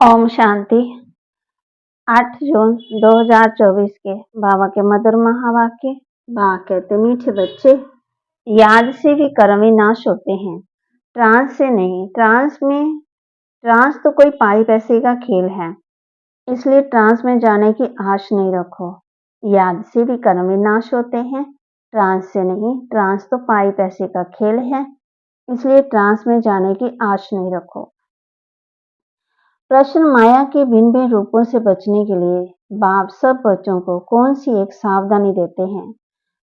ओम शांति। 8 जून 2024 के बाबा के मधुर महावाक्य। बाबा कहते, मीठे बच्चे, याद से भी कर्म विनाश होते हैं, ट्रांस से नहीं। ट्रांस तो कोई पाई पैसे का खेल है, इसलिए ट्रांस में जाने की आश नहीं रखो। याद से भी कर्म विनाश होते हैं, ट्रांस से नहीं। ट्रांस तो पाई पैसे का खेल है, इसलिए ट्रांस में जाने की आश नहीं रखो। प्रश्न, माया के भिन्न भिन्न रूपों से बचने के लिए बाप सब बच्चों को कौन सी एक सावधानी देते हैं?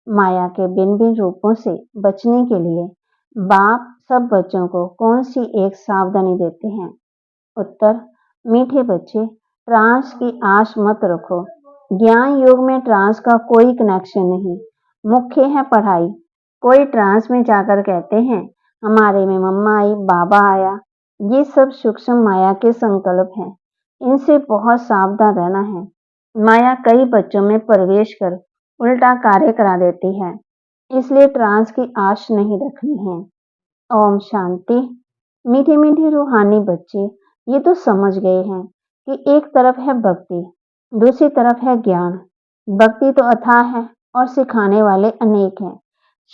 माया के भिन्न भिन्न रूपों से बचने के लिए बाप सब बच्चों को कौन सी एक सावधानी देते हैं? उत्तर, मीठे बच्चे, ट्रांस की आश मत रखो। ज्ञान योग में ट्रांस का कोई कनेक्शन नहीं, मुख्य है पढ़ाई। कोई ट्रांस में जाकर कहते हैं, हमारे में मम्मा आई, बाबा आया। ये सब सूक्ष्म माया के संकल्प हैं, इनसे बहुत सावधान रहना है। माया कई बच्चों में प्रवेश कर उल्टा कार्य करा देती है, इसलिए ट्रांस की आश नहीं रखनी है। ओम शांति। मीठे मीठे रूहानी बच्चे, ये तो समझ गए हैं कि एक तरफ है भक्ति, दूसरी तरफ है ज्ञान। भक्ति तो अथाह है और सिखाने वाले अनेक हैं।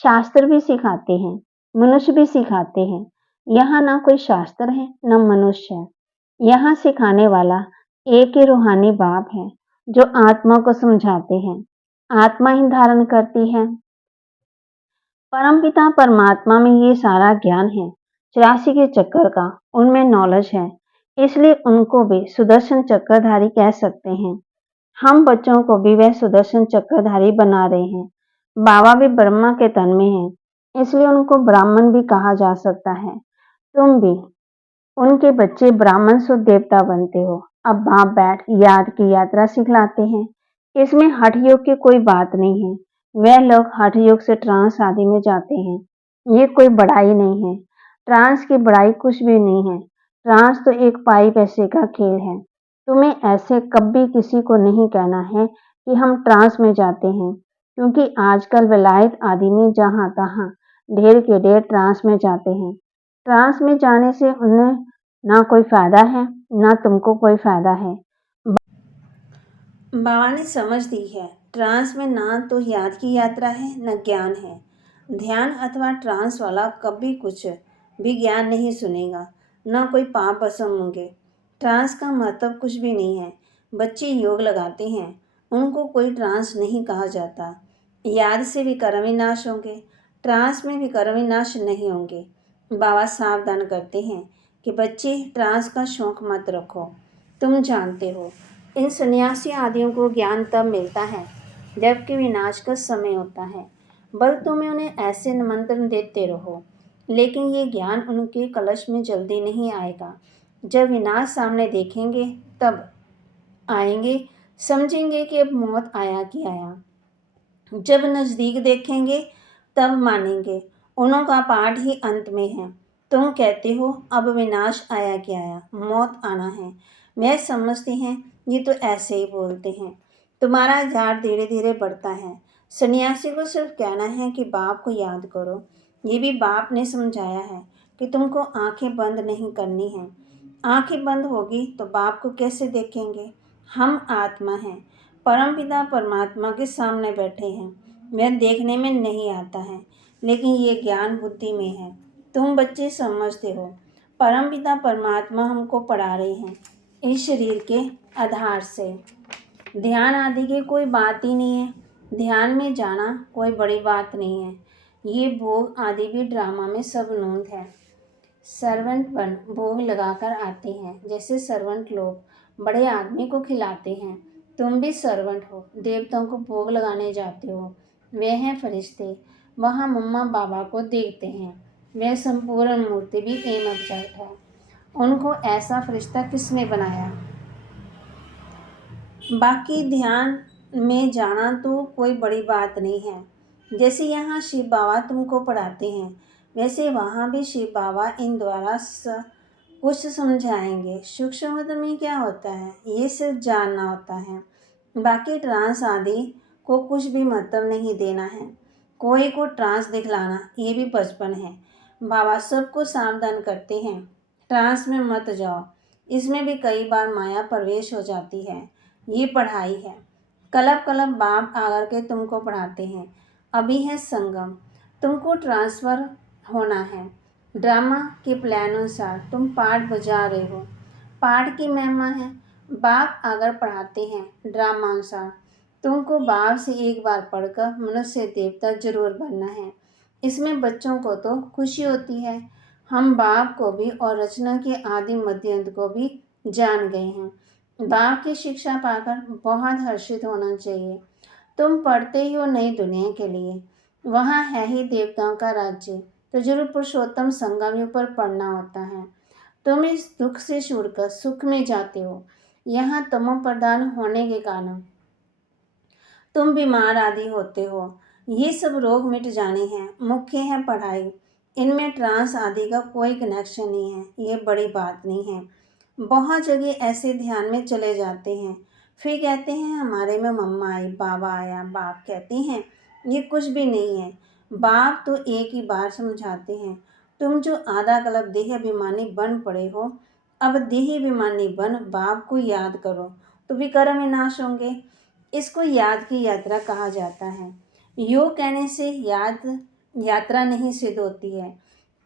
शास्त्र भी सिखाते हैं, मनुष्य भी सिखाते हैं। यहाँ ना कोई शास्त्र है, न मनुष्य है। यहाँ सिखाने वाला एक ही रूहानी बाप है, जो आत्मा को समझाते हैं। आत्मा ही धारण करती है। परमपिता परमात्मा में ये सारा ज्ञान है, 84 के चक्कर का उनमें नॉलेज है, इसलिए उनको भी सुदर्शन चक्रधारी कह सकते हैं। हम बच्चों को भी वह सुदर्शन चक्रधारी बना रहे हैं। बाबा भी ब्रह्मा के तन में हैं, इसलिए उनको ब्राह्मण भी कहा जा सकता है। तुम भी उनके बच्चे ब्राह्मण शुद्ध देवता बनते हो। अब बाप बैठ याद की यात्रा सिखलाते हैं। इसमें हठ योग की कोई बात नहीं है। वह लोग हठ योग से ट्रांस आदि में जाते हैं, ये कोई बड़ाई नहीं है। ट्रांस की बड़ाई कुछ भी नहीं है। ट्रांस तो एक पाई पैसे का खेल है। तुम्हें ऐसे कभी किसी को नहीं कहना है कि हम ट्रांस में जाते हैं, क्योंकि आजकल विलायत आदि में जहां तहां ढेर के ढेर ट्रांस में जाते हैं। ट्रांस में जाने से उन्हें ना कोई फायदा है, ना तुमको कोई फायदा है। बाबा ने समझ दी है, ट्रांस में ना तो याद की यात्रा है, न ज्ञान है। ध्यान अथवा ट्रांस वाला कभी कुछ भी ज्ञान नहीं सुनेगा, न कोई पाप भस्म होंगे। ट्रांस का महत्व कुछ भी नहीं है। बच्चे योग लगाते हैं, उनको कोई ट्रांस नहीं कहा जाता। याद से भी कर्म विनाश होंगे, ट्रांस में भी कर्म विनाश नहीं होंगे। बाबा सावधान करते हैं कि बच्चे ट्रांस का शौक मत रखो। तुम जानते हो, इन सन्यासी आदियों को ज्ञान तब मिलता है जबकि विनाश का समय होता है। बल तुम्हें उन्हें ऐसे निमंत्रण देते रहो, लेकिन ये ज्ञान उनके कलश में जल्दी नहीं आएगा। जब विनाश सामने देखेंगे तब आएंगे, समझेंगे कि अब मौत आया कि आया। जब नज़दीक देखेंगे तब मानेंगे, उन्हों का पाठ ही अंत में है। तुम कहते हो अब विनाश आया कि आया, मौत आना है। वह समझते हैं ये तो ऐसे ही बोलते हैं। तुम्हारा झाड़ धीरे धीरे बढ़ता है। सन्यासी को सिर्फ कहना है कि बाप को याद करो। ये भी बाप ने समझाया है कि तुमको आंखें बंद नहीं करनी है। आंखें बंद होगी तो बाप को कैसे देखेंगे? हम आत्मा हैं, परमपिता परमात्मा के सामने बैठे हैं। वह देखने में नहीं आता है, लेकिन ये ज्ञान बुद्धि में है। तुम बच्चे समझते हो, परमपिता परमात्मा हमको पढ़ा रहे हैं इस शरीर के आधार से। ध्यान आदि की कोई बात ही नहीं है। ध्यान में जाना कोई बड़ी बात नहीं है। ये भोग आदि भी ड्रामा में सब नूंद है। सर्वेंट बन भोग लगाकर आते हैं, जैसे सर्वेंट लोग बड़े आदमी को खिलाते हैं। तुम भी सर्वेंट हो, देवताओं को भोग लगाने जाते हो। वे हैं फरिश्ते, वहाँ मम्मा बाबा को देखते हैं। वह संपूर्ण मूर्ति भी एम ऑब्जेक्ट है। उनको ऐसा फरिश्ता किसने बनाया? बाकी ध्यान में जाना तो कोई बड़ी बात नहीं है। जैसे यहाँ शिव बाबा तुमको पढ़ाते हैं, वैसे वहाँ भी शिव बाबा इन द्वारा कुछ समझाएंगे। सूक्ष्म में क्या होता है ये सिर्फ जानना होता है। बाकी ट्रांस आदि को कुछ भी महत्व नहीं देना है। कोई को ट्रांस दिखलाना ये भी बचपन है। बाबा सबको सावधान करते हैं, ट्रांस में मत जाओ। इसमें भी कई बार माया प्रवेश हो जाती है। ये पढ़ाई है। कलब कलब बाप आकर के तुमको पढ़ाते हैं। अभी है संगम, तुमको ट्रांसफ़र होना है। ड्रामा के प्लान अनुसार तुम पाठ बजा रहे हो। पाठ की महिमा है। बाप आकर पढ़ाते हैं ड्रामा अनुसार। तुमको बाप से एक बार पढ़कर मनुष्य देवता जरूर बनना है। इसमें बच्चों को तो खुशी होती है। हम बाप को भी और रचना के आदि मध्य अंत को भी जान गए हैं। बाप की शिक्षा पाकर बहुत हर्षित होना चाहिए। तुम पढ़ते ही हो नई दुनिया के लिए। वहाँ है ही देवताओं का राज्य, तो जरूर पुरुषोत्तम संगम पर पढ़ना होता है। तुम इस दुख से छूटकर सुख में जाते हो। यहाँ तमो प्रधान होने के कारण तुम बीमार आदि होते हो। ये सब रोग मिट जाने हैं। मुख्य है पढ़ाई। इनमें ट्रांस आदि का कोई कनेक्शन नहीं है। ये बड़ी बात नहीं है। बहुत जगह ऐसे ध्यान में चले जाते हैं, फिर कहते हैं हमारे में मम्मा आई, बाबा आया। बाप कहते हैं ये कुछ भी नहीं है। बाप तो एक ही बार समझाते हैं, तुम जो आधा कल्प देह अभिमानी बन पड़े हो, अब देह अभिमानी बन बाप को याद करो तो विकर्म विनाश होंगे। इसको याद की यात्रा कहा जाता है। योग कहने से याद यात्रा नहीं सिद्ध होती है।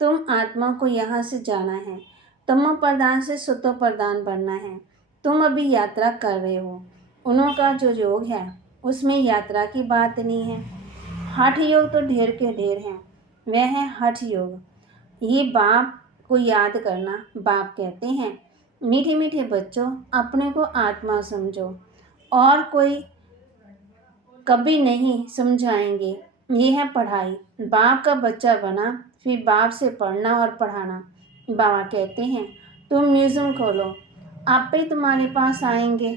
तुम आत्मा को यहाँ से जाना है। तमो प्रधान से सतो प्रधान बनना है। तुम अभी यात्रा कर रहे हो। उनका जो योग है उसमें यात्रा की बात नहीं है। हठ योग तो ढेर के ढेर हैं। वह है हठ योग। ये बाप को याद करना। बाप कहते हैं मीठे मीठे बच्चों, अपने को आत्मा समझो और कोई कभी नहीं समझाएंगे। ये है पढ़ाई। बाप का बच्चा बना, फिर बाप से पढ़ना और पढ़ाना। बाबा कहते हैं तुम म्यूजियम खोलो, आप ही तुम्हारे पास आएंगे।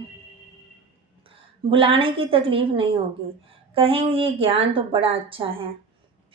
बुलाने की तकलीफ नहीं होगी। कहेंगे ये ज्ञान तो बड़ा अच्छा है,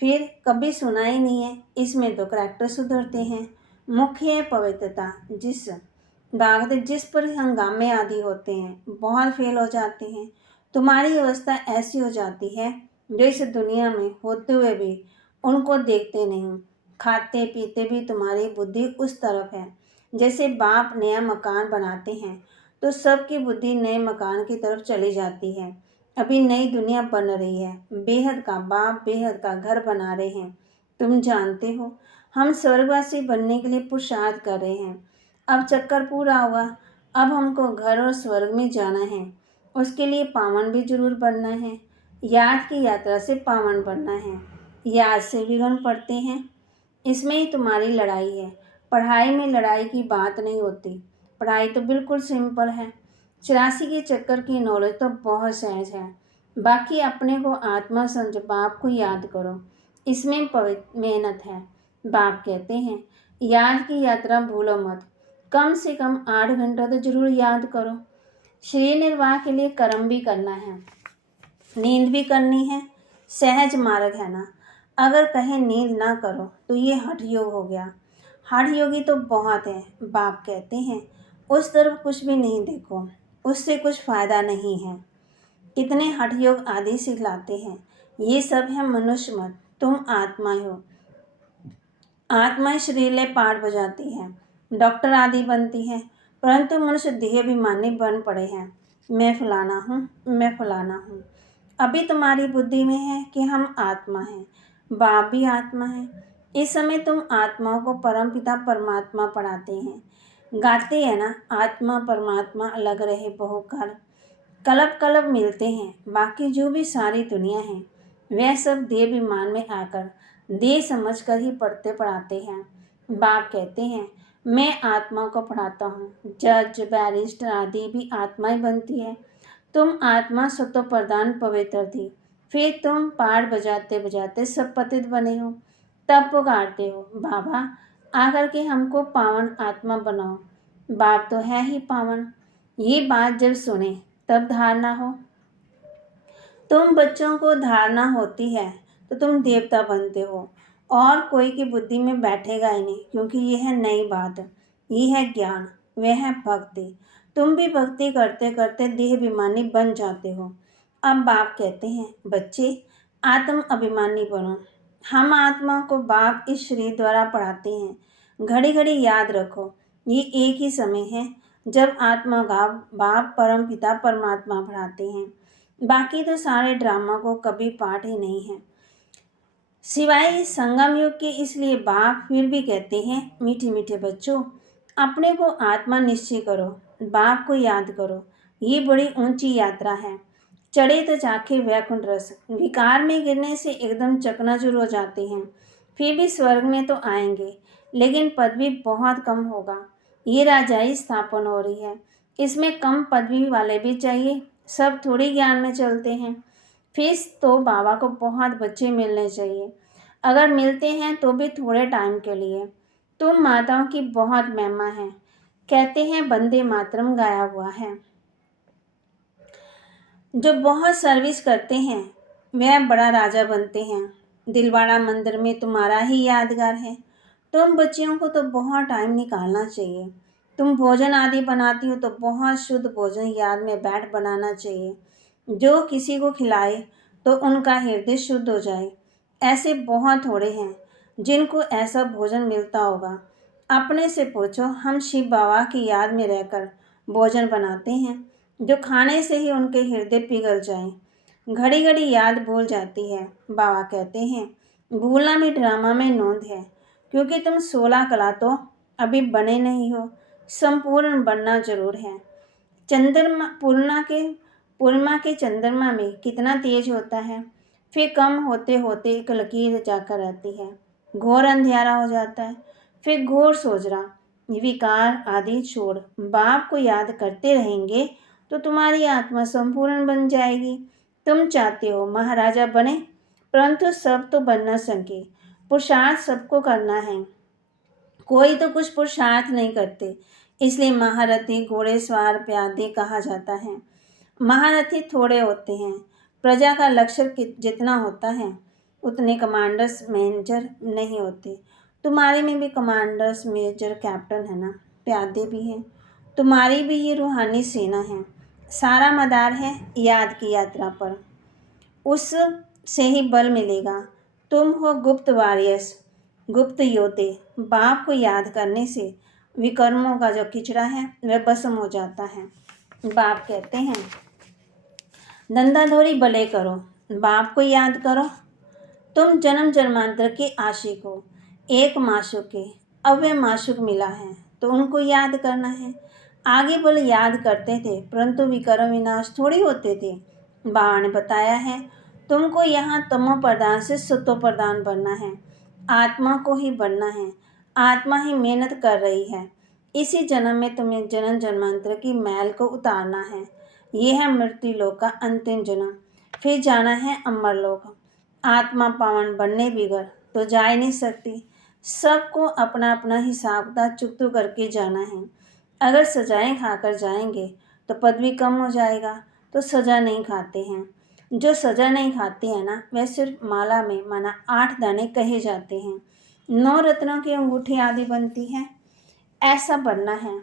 फिर कभी सुना ही नहीं है। इसमें तो करैक्टर सुधरते हैं। मुख्य है पवित्रता। जिस पर हंगामे आदि होते हैं, बहुत फेल हो जाते हैं। तुम्हारी अवस्था ऐसी हो जाती है जो इस दुनिया में होते हुए भी उनको देखते नहीं। खाते पीते भी तुम्हारी बुद्धि उस तरफ है। जैसे बाप नया मकान बनाते हैं तो सबकी बुद्धि नए मकान की तरफ चली जाती है। अभी नई दुनिया बन रही है। बेहद का बाप बेहद का घर बना रहे हैं। तुम जानते हो हम स्वर्गवासी बनने के लिए पुरुषार्थ कर रहे हैं। अब चक्कर पूरा हुआ। अब हमको घर और स्वर्ग में जाना है। उसके लिए पावन भी जरूर बनना है। याद की यात्रा से पावन बनना है। याद से विघ्न पड़ते हैं। इसमें ही तुम्हारी लड़ाई है। पढ़ाई में लड़ाई की बात नहीं होती। पढ़ाई तो बिल्कुल सिंपल है। 84 के चक्कर की नॉलेज तो बहुत सहज है। बाकी अपने को आत्मा समझ बाप को याद करो। इसमें पवित्र मेहनत है। बाप कहते हैं याद की यात्रा भूलो मत। कम से कम 8 घंटा तो जरूर याद करो। शरीर निर्वाह के लिए कर्म भी करना है, नींद भी करनी है। सहज मार्ग है ना। अगर कहें नींद ना करो तो ये हठ योग हो गया। हठ योगी तो बहुत है। बाप कहते हैं उस तरफ कुछ भी नहीं देखो, उससे कुछ फ़ायदा नहीं है। कितने हठ योग आदि सिखलाते हैं। ये सब है मनुष्य मत। तुम आत्मा हो। आत्मा शरीर पाठ बजाती है, डॉक्टर आदि बनती है, परंतु मनुष्य देह अभिमानी बन पड़े हैं। मैं फलाना हूँ, मैं फलाना हूँ। अभी तुम्हारी बुद्धि में है कि हम आत्मा हैं, बाप भी आत्मा है। इस समय तुम आत्माओं को परमपिता परमात्मा पढ़ाते हैं। गाते हैं ना आत्मा परमात्मा अलग रहे बहुकाल। कलब कलब मिलते हैं। बाकी जो भी सारी दुनिया है वह सब देह अभिमान में आकर देह समझ कर ही पढ़ते पढ़ाते हैं। बाप कहते हैं मैं आत्मा को पढ़ाता हूँ। जज बैरिस्टर आदि भी आत्मा ही बनती है। तुम आत्मा सतो प्रधान पवित्र थी, फिर तुम पाठ बजाते बजाते सब पतित बने हो। तब पुकारते हो बाबा आकर के हमको पावन आत्मा बनाओ। बाप तो है ही पावन। ये बात जब सुने तब धारणा हो। तुम बच्चों को धारणा होती है तो तुम देवता बनते हो और कोई की बुद्धि में बैठेगा ही नहीं, क्योंकि यह है नई बात। ये है ज्ञान, वह है भक्ति। तुम भी भक्ति करते करते देह अभिमानी बन जाते हो। अब बाप कहते हैं बच्चे आत्म अभिमानी बनो। हम आत्मा को बाप इस शरीर द्वारा पढ़ाते हैं। घड़ी घड़ी याद रखो ये एक ही समय है जब आत्मा का बाप परम पिता परमात्मा पढ़ाते हैं। बाकी तो सारे ड्रामा को कभी पाठ ही नहीं है, सिवाय संगम युग के। इसलिए बाप फिर भी कहते हैं, मीठे मीठे बच्चों, अपने को आत्मा निश्चय करो, बाप को याद करो। ये बड़ी ऊंची यात्रा है। चढ़े तो चाखे वैकुंठ रस, विकार में गिरने से एकदम चकनाचूर हो जाते हैं। फिर भी स्वर्ग में तो आएंगे, लेकिन पदवी बहुत कम होगा। ये राजाई स्थापन हो रही है, इसमें कम पदवी वाले भी चाहिए। सब थोड़ी ज्ञान में चलते हैं। फीस तो बाबा को बहुत बच्चे मिलने चाहिए, अगर मिलते हैं तो भी थोड़े टाइम के लिए। तुम माताओं की बहुत महिमा है, कहते हैं वंदे मातरम गाया हुआ है। जो बहुत सर्विस करते हैं वह बड़ा राजा बनते हैं। दिलवाड़ा मंदिर में तुम्हारा ही यादगार है। तुम बच्चियों को तो बहुत टाइम निकालना चाहिए। तुम भोजन आदि बनाती हो तो बहुत शुद्ध भोजन याद में बैठ बनाना चाहिए, जो किसी को खिलाए तो उनका हृदय शुद्ध हो जाए। ऐसे बहुत थोड़े हैं जिनको ऐसा भोजन मिलता होगा। अपने से पूछो, हम शिव बाबा की याद में रहकर भोजन बनाते हैं, जो खाने से ही उनके हृदय पिघल जाए। घड़ी घड़ी याद भूल जाती है। बाबा कहते हैं, भूलना भी ड्रामा में नोंद है, क्योंकि तुम 16 कला तो अभी बने नहीं हो, संपूर्ण बनना जरूर है। चंद्रमा पूर्णिमा के चंद्रमा में कितना तेज होता है, फिर कम होते होते एक लकीर जाकर रहती है, घोर अंधेरा हो जाता है, फिर घोर सोजरा। विकार आदि छोड़ बाप को याद करते रहेंगे तो तुम्हारी आत्मा संपूर्ण बन जाएगी। तुम चाहते हो महाराजा बने, परंतु सब तो बन न सके। पुरुषार्थ सबको करना है, कोई तो कुछ पुरुषार्थ नहीं करते, इसलिए महारथी घोड़ेसवार प्यादे कहा जाता है। महारथी थोड़े होते हैं, प्रजा का लश्कर जितना होता है उतने कमांडर्स मेजर नहीं होते। तुम्हारे में भी कमांडर्स मेजर कैप्टन है ना, प्यादे भी हैं। तुम्हारी भी ये रूहानी सेना है। सारा मदार है याद की यात्रा पर, उस से ही बल मिलेगा। तुम हो गुप्त वॉरियर्स, गुप्त योद्धे। बाप को याद करने से विकर्मों का जो किचड़ा है वह भस्म हो जाता है। बाप कहते हैं, धंधाधोरी भले करो, बाप को याद करो। तुम जन्म जन्मांतर के आशिक हो, एक माशूक के। अब वह माशूक मिला है तो उनको याद करना है। आगे बल याद करते थे, परंतु विकर्म विनाश थोड़ी होते थे। बाबा ने बताया है, तुमको यहाँ तमो प्रधान से सतो प्रधान बनना है। आत्मा को ही बनना है। आत्मा ही मेहनत कर रही है। इसी जन्म में तुम्हें जन्म जन्मांतर की मैल को उतारना है। यह है मृत्यु लोक का अंतिम जन्म, फिर जाना है अमर लोक। आत्मा पावन बनने बिगड़ तो जा ही नहीं सकती। सबको अपना अपना हिसाब किताब चुकतू करके जाना है। अगर सजाएं खाकर जाएंगे तो पदवी कम हो जाएगा, तो सजा नहीं खाते हैं। जो सजा नहीं खाते हैं ना, वह सिर्फ माला में माना 8 दाने कहे जाते हैं। 9 रत्नों की अंगूठी आदि बनती है। ऐसा बनना है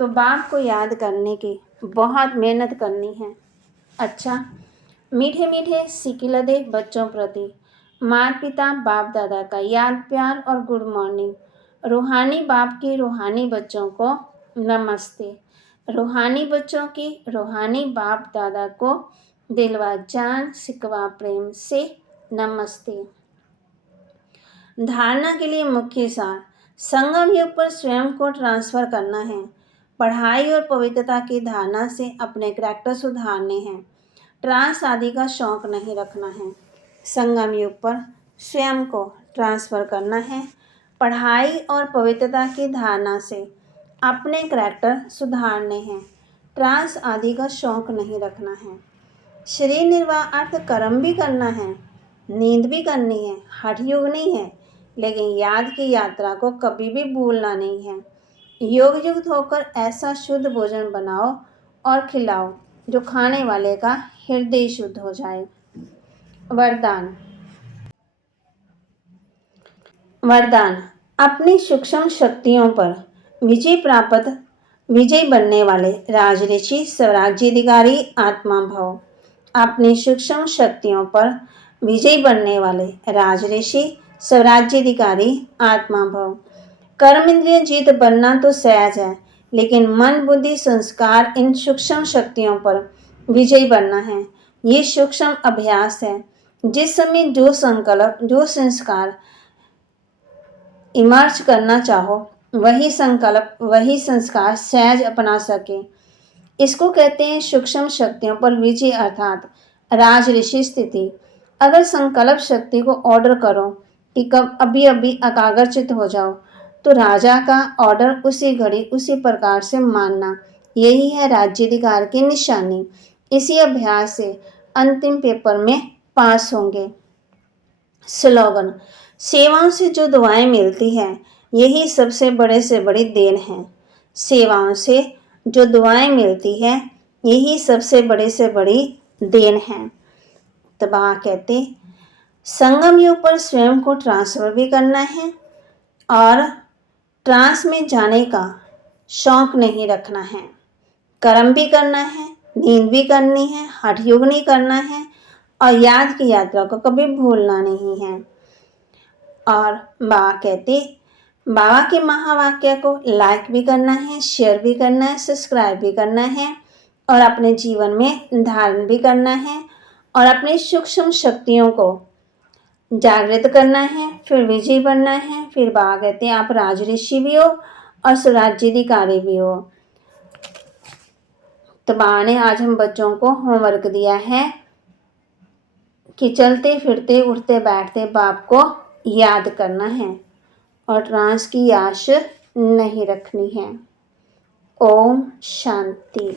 तो बाप को याद करने की बहुत मेहनत करनी है। अच्छा, मीठे मीठे सिकिलदे बच्चों प्रति माता पिता बाप दादा का याद प्यार और गुड मॉर्निंग। रूहानी बाप के रूहानी बच्चों को नमस्ते। रूहानी बच्चों की रूहानी बाप दादा को दिलवा जान सिकवा प्रेम से नमस्ते। धारणा के लिए मुख्य सार, संगम युग पर स्वयं को ट्रांसफर करना है। पढ़ाई और पवित्रता की धारणा से अपने करैक्टर सुधारने हैं। ट्रांस आदि का शौक नहीं रखना है। संगम युग पर स्वयं को ट्रांसफर करना है। पढ़ाई और पवित्रता की धारणा से अपने करैक्टर सुधारने हैं। ट्रांस आदि का शौक नहीं रखना है। शरीर निर्वाह अर्थ कर्म भी करना है, नींद भी करनी है, हठ योग नहीं है, लेकिन याद की यात्रा को कभी भी भूलना नहीं है। योग युक्त होकर ऐसा शुद्ध भोजन बनाओ और खिलाओ जो खाने वाले का हृदय शुद्ध हो जाए। वरदान। वरदान, अपनी सूक्ष्म शक्तियों पर विजय बनने वाले राजऋषि स्वराज्याधिकारी आत्मा भव। अपनी सूक्ष्म शक्तियों पर विजय बनने वाले राजऋषि स्वराज्याधिकारी आत्मा भव। कर्म इंद्रिय जीत बनना तो सहज है, लेकिन मन बुद्धि संस्कार इन सूक्ष्म शक्तियों पर विजयी बनना है। ये सूक्ष्म अभ्यास है। जिस समय जो संकल्प जो संस्कार इमर्ज करना चाहो, वही संकल्प वही संस्कार सहज अपना सके, इसको कहते हैं सूक्ष्म शक्तियों पर विजय अर्थात राज ऋषि स्थिति। अगर संकल्प शक्ति को ऑर्डर करो कि कब अभी अभी एकाग्रचित हो जाओ, तो राजा का ऑर्डर उसी घड़ी उसी प्रकार से मानना, यही है राज्याधिकार की निशानी। इसी अभ्यास से अंतिम पेपर में पास होंगे। स्लोगन: सेवाओं से जो दुआएं मिलती हैं, यही सबसे बड़े से बड़ी देन है। सेवाओं से जो दुआएं मिलती हैं, यही सबसे बड़े से बड़ी देन है। तो बाबा कहते, संगम युग पर स्वयं को ट्रांसफर भी करना है और ट्रांस में जाने का शौक नहीं रखना है। कर्म भी करना है, नींद भी करनी है, हठ योग नहीं करना है और याद की यात्रा को कभी भूलना नहीं है। और बाबा कहते, बाबा के महावाक्य को लाइक भी करना है, शेयर भी करना है, सब्सक्राइब भी करना है और अपने जीवन में धारण भी करना है और अपनी सूक्ष्म शक्तियों को जागृत करना है, फिर विजयी बनना है। फिर बाबा कहते हैं आप राजऋषि भी हो और स्वराज्याधिकारी भी हो। तो बाबा ने आज हम बच्चों को होमवर्क दिया है कि चलते फिरते उठते बैठते बाप को याद करना है और ट्रांस की आश नहीं रखनी है। ओम शांति।